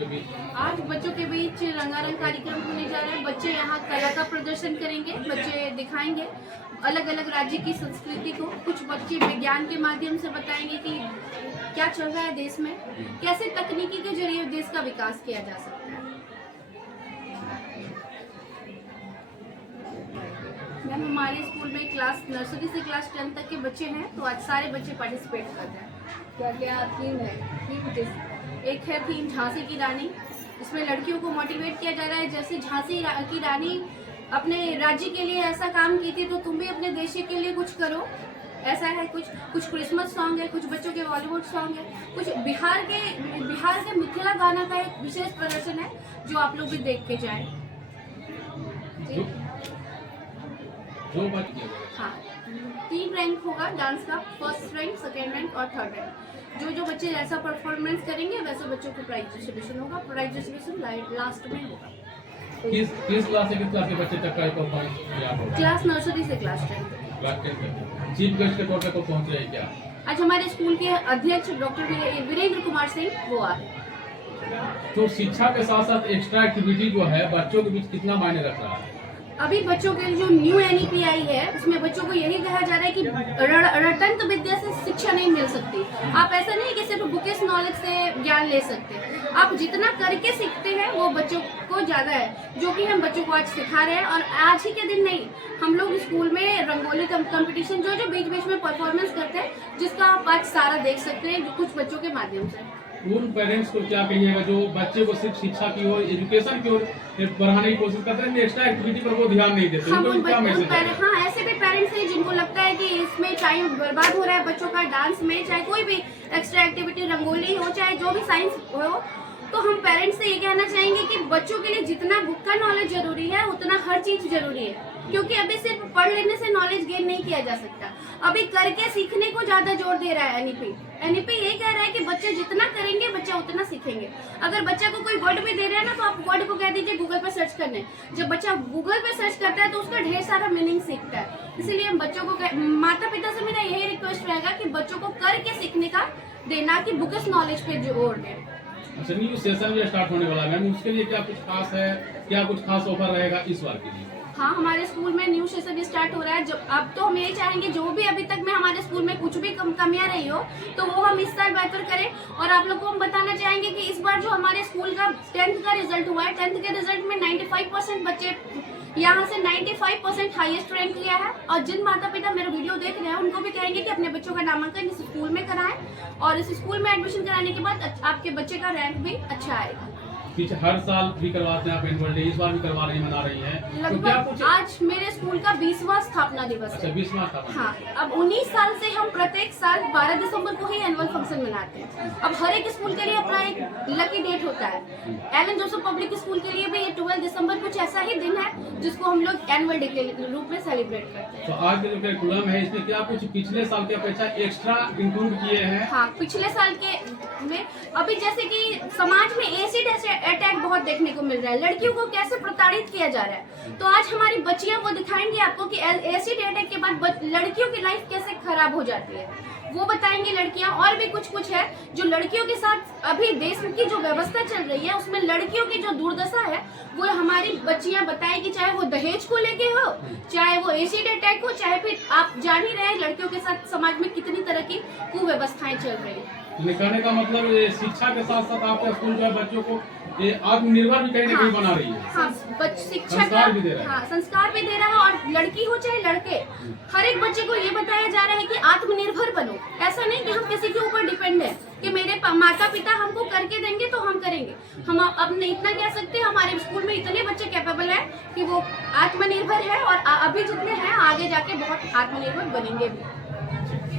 के बीच? आज बच्चों के बीच रंगारंग कार्यक्रम होने जा रहा है। बच्चे यहाँ कला का प्रदर्शन करेंगे, बच्चे दिखाएंगे अलग अलग राज्य की संस्कृति को। कुछ बच्चे विज्ञान के माध्यम से बताएंगे कि क्या चल रहा है देश में, कैसे तकनीकी के जरिए देश का विकास किया जा सकता है। मैम, हमारे स्कूल में क्लास नर्सरी से क्लास 10 तक के बच्चे हैं, तो आज सारे बच्चे पार्टिसिपेट कर रहे हैं। क्या क्या थीम है? एक है थीम झांसी की रानी। इसमें लड़कियों को मोटिवेट किया जा रहा है, जैसे झांसी की रानी अपने राज्य के लिए ऐसा काम की थी, तो तुम भी अपने देश के लिए कुछ करो। ऐसा है। कुछ क्रिसमस सॉन्ग है, कुछ बच्चों के बॉलीवुड सॉन्ग है, कुछ बिहार के मिथिला गाना का एक विशेष प्रदर्शन है जो आप लोग भी देख के जाएं। हाँ, 3 रैंक होगा डांस का, फर्स्ट रैंक, सेकेंड रैंक और थर्ड रैंक। जो बच्चे जैसा परफॉर्मेंस करेंगे वैसे बच्चों को प्राइज डिस्ट्रीब्यूशन होगा। प्राइज डिस्ट्रीब्यूशन लास्ट में होगा। किस क्लास से किस क्लास के बच्चे तक का परफॉर्मेंस किया होगा? क्लास नर्सरी से क्लास 10 तक। चीफ गेस्ट के तौर पे तो पहुंच रहे हैं क्या? आज हमारे स्कूल के अध्यक्ष डॉक्टर वीरेंद्र कुमार सिंह वो आ रहे हैं। तो शिक्षा के साथ साथ एक्स्ट्रा एक्टिविटी जो है बच्चों के बीच कितना मायने रख रहा है? अभी बच्चों के जो न्यू NEP आई है उसमें बच्चों को यही कहा जा रहा है कि रटंत विद्या से शिक्षा नहीं मिल सकती। आप ऐसा नहीं कि सिर्फ बुकिश नॉलेज से ज्ञान ले सकते, आप जितना करके सीखते हैं वो बच्चों को ज्यादा है, जो कि हम बच्चों को आज सिखा रहे हैं। और आज ही के दिन नहीं, हम लोग स्कूल में रंगोली कंपटीशन जो बीच बीच में परफॉर्मेंस करते हैं, जिसका आप आज सारा देख सकते हैं कुछ बच्चों के माध्यम से। उन पेरेंट्स को क्या कहिएगा जो बच्चे को सिर्फ शिक्षा की ओर, एजुकेशन की ओर बढ़ाने की कोशिश करते हैं, एक्स्ट्रा एक्टिविटी पर वो ध्यान नहीं देते? हाँ, ऐसे भी पेरेंट्स हैं जिनको लगता है कि इसमें टाइम बर्बाद हो रहा है बच्चों का, डांस में चाहे कोई भी एक्स्ट्रा एक्टिविटी, रंगोली हो चाहे जो भी साइंस हो। तो हम पेरेंट्स से ये कहना चाहेंगे कि बच्चों के लिए जितना बुक का नॉलेज जरूरी है उतना हर चीज जरूरी है, क्योंकि अभी सिर्फ पढ़ लेने से नॉलेज गेन नहीं किया जा सकता। अभी करके सीखने को ज्यादा जोर दे रहा है NEP ये कह रहा है कि बच्चे जितना करेंगे बच्चा उतना सीखेंगे। अगर बच्चा को कोई वर्ड भी दे रहा है ना, तो आप वर्ड को कह दीजिए गूगल पर सर्च करने। जब बच्चा गूगल पे सर्च करता है तो उसका ढेर सारा मीनिंग सीखता है। इसलिए हम बच्चों को, माता पिता से मेरा यही रिक्वेस्ट रहेगा कि बच्चों को करके सीखने का देना, कि बुकिश नॉलेज पे जोर दें। अच्छा, न्यू सेशन भी स्टार्ट होने वाला है मैम, उसके लिए क्या कुछ खास है, क्या कुछ खास ऑफर रहेगा इस बार के लिए? हाँ, हमारे स्कूल में न्यू सेशन स्टार्ट हो रहा है। अब तो हम ये चाहेंगे जो भी अभी तक में हमारे स्कूल में कुछ भी कमियां रही हो तो वो हम इस साल बेहतर करें। और आप लोग को हम बताना चाहेंगे कि इस बार जो हमारे स्कूल का 10th का रिजल्ट हुआ है, 10th के रिजल्ट में 95% बच्चे यहाँ से 95% हाईएस्ट रैंक लिया है। और जिन माता पिता मेरा वीडियो देख रहे हैं उनको भी कहेंगे कि अपने बच्चों का नामांकन इस स्कूल में कराएं, और इस स्कूल में एडमिशन कराने के बाद आपके बच्चे का रैंक भी अच्छा आएगा। पीछे हर साल भी करवाते हैं आप एनुअल डे, इस बार भी करवा रही मना रही हैं, तो क्या कुछ? आज मेरे स्कूल का 20वां स्थापना दिवस है। अच्छा, 20वां स्थापना। हाँ, अब 19 साल से हम प्रत्येक साल 12 दिसंबर को ही एनुअल फंक्शन मनाते हैं। अब हर एक स्कूल के लिए अपना एक लकी डेट होता है। एलन जोसेफ पब्लिक स्कूल के लिए भी ये 12 दिसंबर कुछ ऐसा ही दिन है जिसको हम लोग एनुअल डे के रूप में सेलिब्रेट करते हैं। तो आज के जो करिकुलम है इसमें क्या कुछ पिछले साल की अपेक्षा एक्स्ट्रा इंक्लूड किए हैं? हाँ, पिछले साल के में अभी जैसे कि समाज में एसिड अटैक बहुत देखने को मिल रहा है, लड़कियों को कैसे प्रताड़ित किया जा रहा है, तो आज हमारी बच्चियां वो दिखाएंगी आपको कि एसिड अटैक के बाद लड़कियों की लाइफ कैसे खराब हो जाती है, वो बताएंगी लड़कियां। और भी कुछ है जो लड़कियों के साथ अभी देश की जो व्यवस्था चल रही है उसमें लड़कियों की जो दुर्दशा है वो हमारी बच्चियां बताएगी, चाहे वो दहेज को लेके हो, चाहे वो एसिड अटैक हो, चाहे फिर आप जान ही रहे हैं लड़कियों के साथ समाज में कितनी तरह की कुव्यवस्थाएं चल रही है। कहने का मतलब शिक्षा के साथ साथ आपका स्कूल जो है बच्चों को आत्मनिर्भर भी कहीं ना कहीं बना रही है। हाँ, शिक्षा संस्कार भी दे रहा है। हाँ, संस्कार भी दे रहा है। और लड़की हो चाहे लड़के, हर एक बच्चे को ये बताया जा रहा है कि आत्मनिर्भर बनो। ऐसा नहीं कि हम किसी के ऊपर डिपेंड है कि मेरे माता पिता हमको करके देंगे तो हम करेंगे। हम अपने इतना कह सकते हैं, हमारे स्कूल में इतने बच्चे कैपेबल है कि वो आत्मनिर्भर है, और अभी जितने हैं आगे जाके बहुत आत्मनिर्भर बनेंगे भी।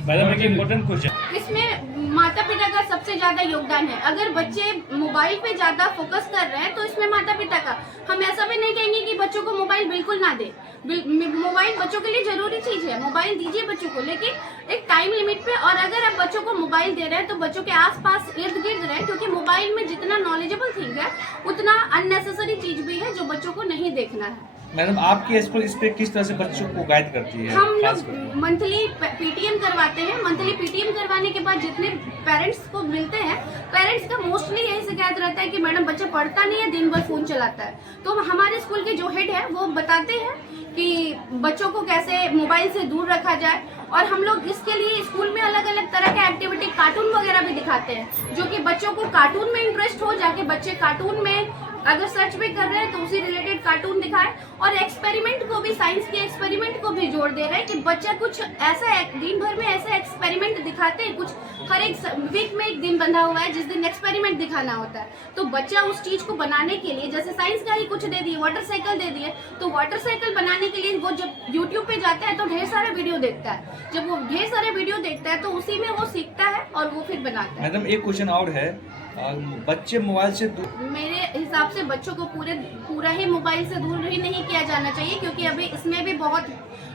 मैडम, एक इम्पोर्टेंट क्वेश्चन, इसमें माता पिता का सबसे ज्यादा योगदान है। अगर बच्चे मोबाइल पे ज्यादा फोकस कर रहे हैं तो इसमें माता पिता का, हम ऐसा भी नहीं कहेंगे कि बच्चों को मोबाइल बिल्कुल ना दे। मोबाइल बच्चों के लिए जरूरी चीज है, मोबाइल दीजिए बच्चों को, लेकिन एक टाइम लिमिट पे। और अगर आप बच्चों को मोबाइल दे रहे हैं तो बच्चों के आसपास इर्द गिर्द रहें, क्योंकि मोबाइल में जितना नॉलेजेबल थिंग है उतना अननेसेसरी चीज भी है जो बच्चों को नहीं देखना है। मैडम आपकी स्कूल इस पे किस तरह से बच्चों को गाइड करती है? हम खास लोग करके मंथली पीटीएम करवाते हैं। मंथली पीटीएम करवाने के बाद जितने पेरेंट्स को मिलते हैं, पेरेंट्स का मोस्टली यही शिकायत रहता है कि मैडम बच्चा पढ़ता नहीं है, दिन भर फोन चलाता है। तो हमारे स्कूल के जो हेड है वो बताते हैं कि बच्चों को कैसे मोबाइल से दूर रखा जाए, और हम लोग इसके लिए स्कूल में अलग अलग तरह के एक्टिविटी, कार्टून वगैरह भी दिखाते हैं, जो कि बच्चों को कार्टून में इंटरेस्ट हो, जाके बच्चे कार्टून में अगर सर्च भी कर रहे हैं तो उसी रिलेटेड कार्टून दिखाए। और एक्सपेरिमेंट को भी, साइंस के एक्सपेरिमेंट को भी जोड़ दे रहे हैं कि बच्चा कुछ ऐसा दिन भर में ऐसा एक्सपेरिमेंट दिखाते हैं। कुछ हर एक वीक में एक दिन बंधा हुआ है जिस दिन एक्सपेरिमेंट दिखाना होता है। तो बच्चा उस चीज को बनाने के लिए, जैसे साइंस का ही कुछ दे दिए, वाटर साइकिल दे दिए, तो वाटर साइकिल बनाने के लिए वो जब यूट्यूब पे जाता है तो ढेर सारा वीडियो देखता है। जब वो ढेर सारे वीडियो देखता है तो उसी में वो सीखता है और वो फिर बनाता है। मैडम एक क्वेश्चन और है, बच्चे मोबाइल से दूर, मेरे हिसाब से बच्चों को पूरा ही मोबाइल से दूर ही नहीं किया जाना चाहिए, क्योंकि अभी इसमें भी बहुत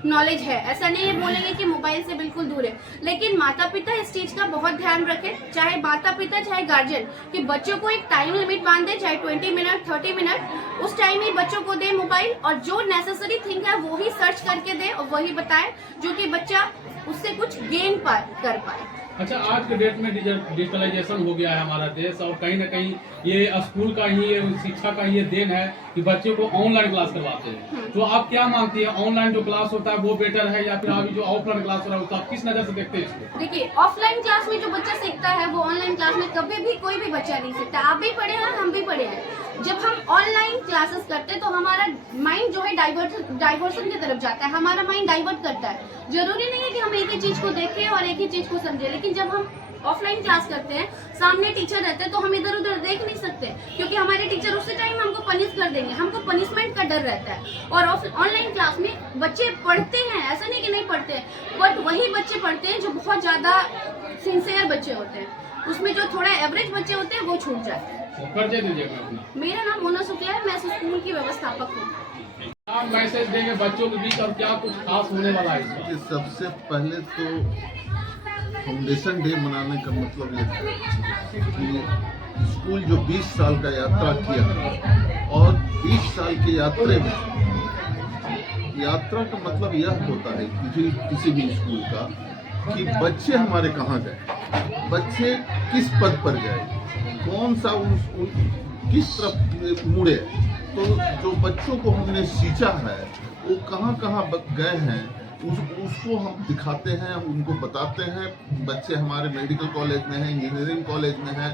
नॉलेज है। ऐसा नहीं है बोलेंगे कि मोबाइल से बिल्कुल दूर है, लेकिन माता पिता इस चीज का बहुत ध्यान रखें, चाहे माता पिता चाहे गार्जियन, कि बच्चों को एक टाइम लिमिट बांध दे, चाहे 20 मिनट 30 मिनट, उस टाइम ही बच्चों को दे मोबाइल, और जो नेसेसरी थिंग है वो ही सर्च करके दे और वही बताए, जो कि बच्चा उससे कुछ गेन कर पाए। अच्छा, आज के डेट में डिजिटलाइजेशन हो गया है हमारा देश, और कहीं ना कहीं ये स्कूल का ही, ये शिक्षा का ही ये देन है कि बच्चों को ऑनलाइन क्लास करवाते हैं। तो आप क्या मानती है, ऑनलाइन जो क्लास होता है वो बेटर है, या फिर अभी जो ऑफलाइन क्लास हो रहा है, तो आप किस नजर से देखते हैं इसको? देखिए, ऑफलाइन क्लास में जो बच्चा सीखता है वो ऑनलाइन क्लास में कभी भी कोई भी बच्चा नहीं सीखता। आप भी पढ़े हैं, हम भी पढ़े हैं। जब हम ऑनलाइन क्लासेस करते हैं तो हमारा माइंड जो है डाइवर्सन की तरफ जाता है, हमारा माइंड डाइवर्ट करता है। जरूरी नहीं है कि हम एक ही चीज को देखें और एक ही चीज को समझें, लेकिन जब हम ऑफलाइन क्लास करते हैं, सामने टीचर रहते हैं, तो हम इधर उधर देख नहीं सकते, क्योंकि हमारे टीचर उसी टाइम हमको पनिश कर देंगे, हमको पनिशमेंट का डर रहता है। और ऑनलाइन क्लास में बच्चे पढ़ते हैं, ऐसा नहीं कि नहीं पढ़ते हैं, बट वही बच्चे पढ़ते हैं जो बहुत ज्यादा सिंसियर बच्चे होते हैं। उसमें जो थोड़ा एवरेज बच्चे होते हैं वो छूट जाते हैं। परिचय दीजिएगा अपना। मेरा नाम मोना शुक्ला है, मैं इस स्कूल की व्यवस्थापक हूँ। क्या मैसेज देंगे बच्चों के बीच और क्या कुछ खास होने वाला है इसमें? कि सबसे पहले तो फाउंडेशन डे मनाने का मतलब ये है कि स्कूल जो 20 साल का यात्रा किया, और 20 साल के यात्रा का मतलब यह होता है किसी भी स्कूल का कि बच्चे हमारे कहाँ गए, बच्चे किस पद पर गए, कौन सा किस तरफ मुड़े। तो जो बच्चों को हमने सींचा है वो कहाँ कहाँ गए हैं उसको हम दिखाते हैं, उनको बताते हैं। बच्चे हमारे मेडिकल कॉलेज में हैं, इंजीनियरिंग कॉलेज में हैं,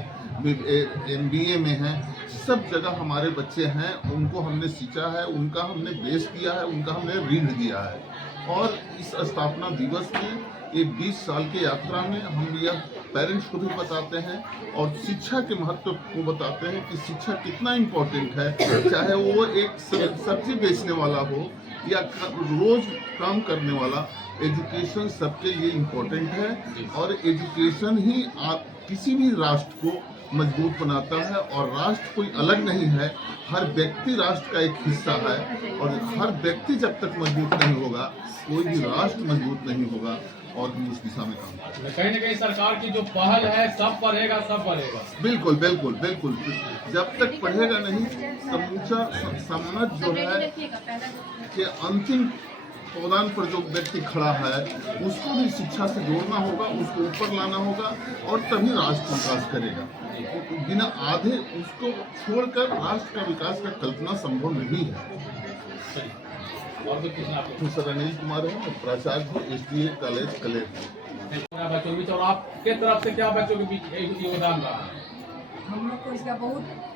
MBA में हैं, सब जगह हमारे बच्चे हैं। उनको हमने सींचा है, उनका हमने बेस किया है, उनका हमने रीढ़ दिया है। और इस स्थापना दिवस में ये 20 साल की यात्रा में हम यह पेरेंट्स को भी बताते हैं और शिक्षा के महत्व को बताते हैं कि शिक्षा कितना इम्पोर्टेंट है। चाहे वो एक सब्जी बेचने वाला हो या रोज काम करने वाला, एजुकेशन सबके लिए इम्पोर्टेंट है। और एजुकेशन ही किसी भी राष्ट्र को मजबूत बनाता है, और राष्ट्र कोई अलग नहीं है, हर व्यक्ति राष्ट्र का एक हिस्सा है। और हर व्यक्ति जब तक मजबूत नहीं होगा, कोई भी राष्ट्र मजबूत नहीं होगा। और भी इस दिशा में काम करें। कहीं ना कहीं सरकार की जो पहल है, सब पढ़ेगा सब पढ़ेगा। बिल्कुल बिल्कुल बिल्कुल, जब तक पढ़ेगा नहीं, समूचा समाज जो है कि अंतिम पौधान पर जो व्यक्ति खड़ा है उसको भी शिक्षा से जोड़ना होगा, उसको ऊपर लाना होगा, और तभी राष्ट्र विकास करेगा। बिना आधे उसको छोड़कर राष्ट्र का विकास का कल्पना संभव नहीं है। और भी कुछ आपको? सर अनिल कुमार है, प्राचार्य हूँ SDA कॉलेज कलेर। बच्चों के बीच, और आपके तरफ से क्या बच्चों के बीच योगदान रहा? हम लोग को इसका बहुत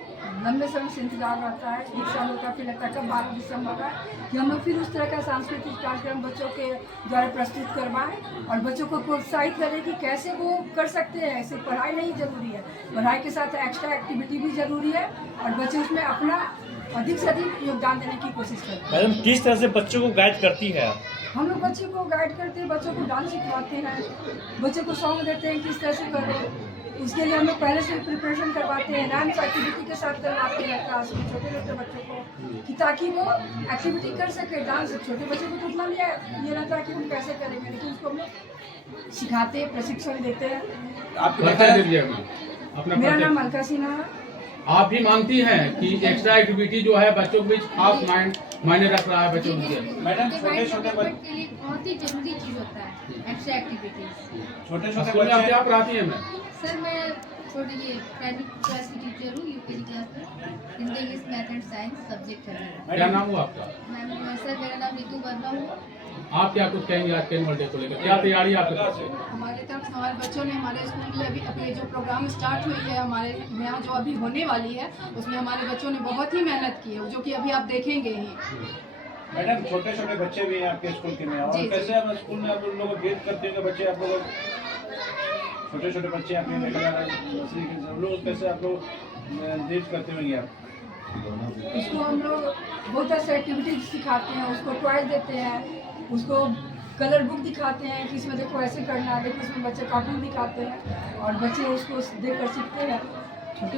लंबे समय से इंतजार रहता है। 1 साल होता, फिर लगता है कब 12 दिसंबर का कि हम लोग फिर उस तरह का सांस्कृतिक कार्यक्रम बच्चों के द्वारा प्रस्तुत करवाएं और बच्चों को प्रोत्साहित करें कि कैसे वो कर सकते हैं। सिर्फ पढ़ाई नहीं जरूरी है, पढ़ाई के साथ एक्स्ट्रा एक्टिविटी भी जरूरी है, और बच्चे उसमें अपना अधिक से अधिक योगदान देने की कोशिश करते हैं। मैडम किस तरह से बच्चों को गाइड करती है आप? हम लोग बच्चे को गाइड करते हैं, बच्चों को डांस सिखवाते हैं, बच्चों को सॉन्ग देते हैं किस तरह से करो। उसके लिए हम लोग पहले से प्रिपरेशन करवाते हैं, डांस एक्टिविटी के साथ करवाते हैं क्लास में छोटे बच्चों को, कि ताकि वो एक्टिविटी कर सके। डांस छोटे बच्चों को तो उतना नहीं रहता कि हम कैसे करेंगे, लेकिन उसको हम लोग सिखाते हैं, प्रशिक्षण देते हैं। आपको बता दीजिए अपना। मेरा नाम अलका सिन्हा है। आप भी मानती हैं कि एक्स्ट्रा एक्टिविटी जो है बच्चों के बीच खास मायने रख रहा है बच्चों के लिए? मैडम छोटे छोटे डेवलपमेंट के लिए बहुत ही जरूरी चीज होता है एक्स्ट्रा एक्टिविटीज। छोटे स्कूल छोटे में आप क्या बच्चे पढ़ाती हैं मैम? सर मैं छोटे ये प्राइमरी क्लास की टीचर हूँ, यूकेजी क्लास में। Hindi, English, math and science subject है मेरा। क्या नाम हुआ आपका? मैम सर मेरा नाम रीतू वर्मा हुआ। आप क्या कुछ कहेंगे आज के एनुअल डे को लेकर? क्या तैयारी आपके तरफ से? हमारे तरफ से हमारे बच्चों ने हमारे स्कूल के लिए अभी अपने जो प्रोग्राम स्टार्ट हुई है हमारे यहाँ जो अभी होने वाली है उसमें हमारे बच्चों ने बहुत ही मेहनत की है, जो कि अभी आप देखेंगे ही। मैडम छोटे छोटे बच्चे भी हैं आपके स्कूल के में, और जी, कैसे आप स्कूल में आप उन लोगों को भेद करते होंगे? बच्चे आप लोग छोटे छोटे बच्चे आपने देखा जा रहा है, उन लोग कैसे आप लोग भेद करते होंगे आप? उसको हम लोग बहुत ऐसे एक्टिविटीज सिखाते हैं, उसको टॉयज देते हैं, उसको कलर बुक दिखाते हैं कि इसमें देखो ऐसे करना है, देखो इसमें बच्चे कार्टून दिखाते हैं और बच्चे उसको देखकर सीखते हैं। छोटे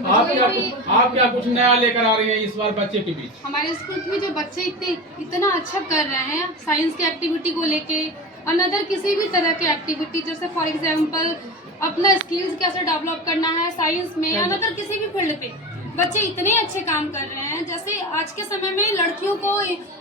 आप क्या कुछ नया लेकर आ रही हैं इस बार बच्चे के बीच? हमारे स्कूल में जो बच्चे इतना अच्छा कर रहे हैं साइंस की एक्टिविटी को लेके, अनदर किसी भी तरह की एक्टिविटी, जैसे फॉर एग्जांपल अपना स्किल्स कैसे डेवलप करना है साइंस में, अनदर किसी भी फील्ड पे बच्चे इतने अच्छे काम कर रहे हैं। जैसे आज के समय में लड़कियों को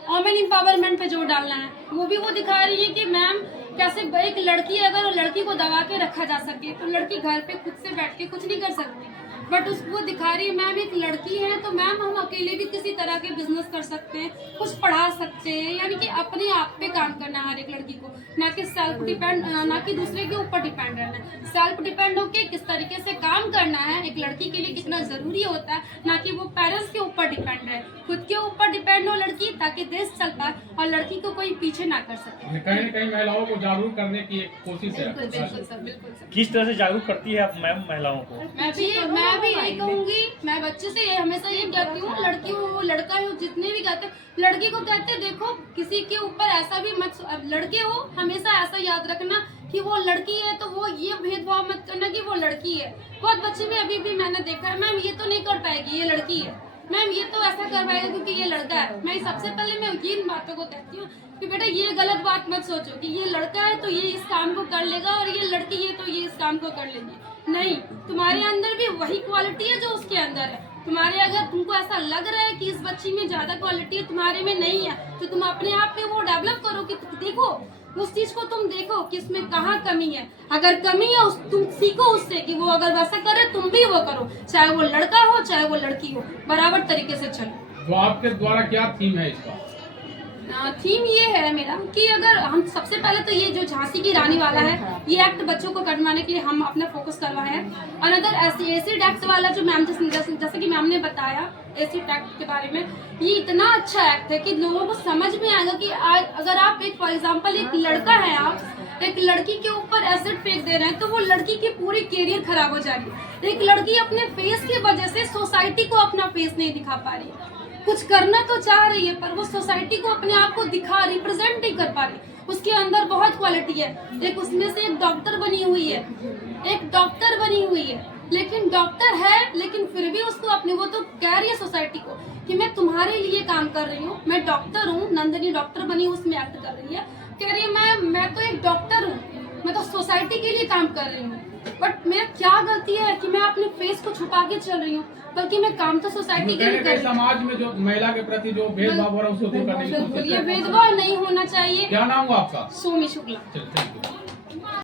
वुमेन एम्पावरमेंट पे जोर डालना है, वो भी वो दिखा रही है कि मैम कैसे एक लड़की है, अगर लड़की को दबा के रखा जा सके तो लड़की घर पे खुद से बैठ के कुछ नहीं कर सकती, बट उसको दिखा रही है मैम एक लड़की है तो मैम हम अकेले भी किसी तरह के बिजनेस कर सकते हैं, कुछ पढ़ा सकते हैं, यानी कि अपने आप पे काम करना है हर एक लड़की को, ना कि सेल्फ डिपेंड, ना कि दूसरे के ऊपर डिपेंड रहना है। सेल्फ डिपेंड होके किस तरीके से काम करना है एक लड़की के लिए कितना जरूरी होता है, ना कि वो पेरेंट्स के ऊपर डिपेंड रहे, खुद के ऊपर डिपेंड हो लड़की, ताकि देश चल पाए और लड़की को कोई पीछे ना कर सके। कहीं न कहीं महिलाओं को जागरूक करने की एक कोशिश है। बिल्कुल सर, बिल्कुल सर। किस तरह से जागरूक करती है आप मैम महिलाओं को? मैं भी यही कहूंगी, मैं बच्चे से हमेशा ये कहती हूँ, लड़की हो लड़का हो जितने भी कहते हैं, लड़की को कहते हैं देखो किसी के ऊपर ऐसा भी मत, लड़के हो हमेशा ऐसा याद रखना कि वो लड़की है तो वो ये भेदभाव मत करना कि वो लड़की है। बहुत बच्चे में अभी भी मैंने देखा है मैम ये तो नहीं कर पाएगी, ये लड़की है, मैम ये तो ऐसा कर पाएगा क्योंकि ये लड़का है। मैं सबसे पहले मैं इन बातों को कहती हूँ कि बेटा ये गलत बात मत सोचो कि ये लड़का है तो ये इस काम को कर लेगा और ये लड़की है तो ये इस काम को कर लेगी। नहीं, तुम्हारे अंदर भी वही क्वालिटी है जो उसके अंदर है। तुम्हारे अगर तुमको ऐसा लग रहा है कि इस बच्ची में ज्यादा क्वालिटी तुम्हारे में नहीं है तो तुम अपने आप में वो डेवलप करो कि देखो उस चीज को, तुम देखो कि इसमें कहाँ कमी है, अगर कमी है तुम सीखो उससे कि वो अगर वैसा करे तुम भी वो करो, चाहे वो लड़का हो चाहे वो लड़की हो, बराबर तरीके से चलो। तो आपके द्वारा क्या थीम है इसका? थीम ये है मेरा कि अगर हम सबसे पहले तो ये जो झांसी की रानी वाला है ये एक्ट बच्चों को करवाने के लिए हम अपना फोकस करवाए हैं। अनदर एसिड एक्ट वाला जो मैम जैसे कि मैम ने बताया एसिड एक्ट के बारे में, ये इतना अच्छा एक्ट है कि लोगों को समझ में आएगा कि अगर आप एक फॉर एग्जाम्पल एक लड़का है, आप एक लड़की के ऊपर एसिड फेंक दे रहे हैं तो वो लड़की की पूरी कैरियर खराब हो जाएगी। एक लड़की अपने फेस की वजह से सोसाइटी को अपना फेस नहीं दिखा पा रही है, कुछ करना तो चाह रही है पर वो सोसाइटी को अपने आप को रिप्रेजेंट नहीं कर पा रही। उसके अंदर बहुत क्वालिटी है, एक उसमें से एक डॉक्टर बनी हुई है, एक डॉक्टर बनी हुई है, लेकिन डॉक्टर है लेकिन फिर भी उसको अपने वो तो कह रही है सोसाइटी को कि मैं तुम्हारे लिए काम कर रही हूँ, मैं डॉक्टर हूँ, नंदिनी डॉक्टर बनी उसमें एक्ट कर रही है, कह रही है मैं तो एक डॉक्टर हूँ, मैं तो सोसाइटी के लिए काम कर रही हूँ, बट मेरा क्या गलती है कि मैं अपने फेस को छुपा के चल रही हूँ, बल्कि मैं काम तो सोसाइटी के लिए कर रही हूँ। समाज में जो महिला के प्रति जो भेदभाव हो रहा है उसको दूर करने की कोशिश ये भेदभाव नहीं होना चाहिए। क्या नाम हुआ आपका? सोमी शुक्ला। चलो, थैंक यू।